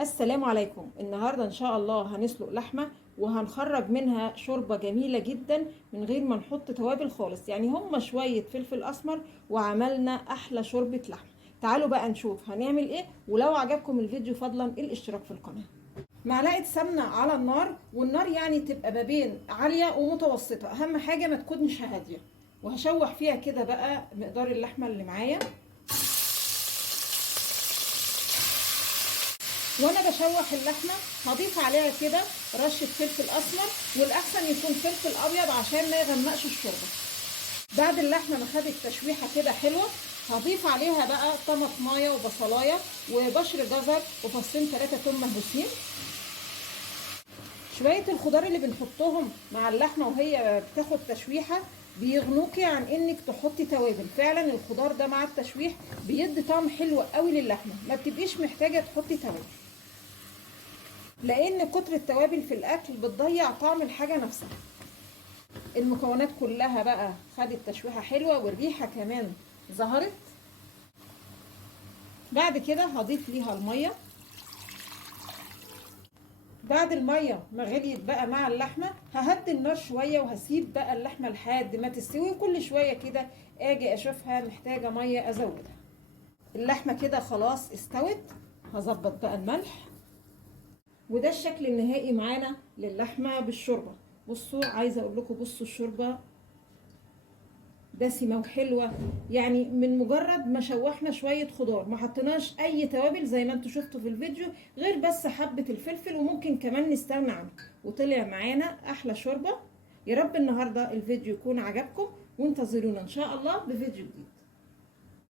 السلام عليكم. النهاردة ان شاء الله هنسلق لحمة وهنخرج منها شوربة جميلة جدا من غير ما نحط توابل خالص، يعني هم شوية فلفل اسمر وعملنا احلى شوربة لحمة. تعالوا بقى نشوف هنعمل ايه، ولو عجبكم الفيديو فضلا الاشتراك في القناة. معلقة سمنة على النار، والنار يعني تبقى ما بين عالية ومتوسطة، اهم حاجة ما تكونش هادية. وهشوح فيها كده بقى مقدار اللحمة اللي معايا. وانا بشوح اللحمه هضيف عليها كده رشه فلفل اسمر، والاحسن يكون فلفل ابيض عشان ما يغمقش الشوربه. بعد اللحمه ما خدت تشويحه كده حلوه، هضيف عليها بقى طماطمايه وبصلايه وبشر جزر وفصين 3 توم مهروسين. شويه الخضار اللي بنحطهم مع اللحمه وهي بتاخد تشويحه بيغنوكي عن انك تحطي توابل. فعلا الخضار ده مع التشويح بيدي طعم حلو قوي للحمه، ما بتبقيش محتاجه تحطي توابل، لان كتر التوابل في الاكل بتضيع طعم الحاجه نفسها. المكونات كلها بقى خدت تشويحه حلوه والريحه كمان ظهرت. بعد كده هضيف ليها الميه. بعد الميه ما غليت بقى مع اللحمه ههدي النار شويه وهسيب بقى اللحمه لحد ما تستوي، وكل شويه كده اجي اشوفها محتاجه ميه ازودها. اللحمه كده خلاص استوت، هظبط بقى الملح. وده الشكل النهائي معانا للحمه بالشوربه. بصوا، عايزه اقول لكم بصوا الشوربه دسمه وحلوه، يعني من مجرد ما شوحنا شويه خضار، ما حطيناش اي توابل زي ما انتم شفتوا في الفيديو، غير بس حبه الفلفل، وممكن كمان نستغنى عنه، وطلع معانا احلى شوربه. يا رب النهارده الفيديو يكون عجبكم، وانتظرونا ان شاء الله بفيديو جديد.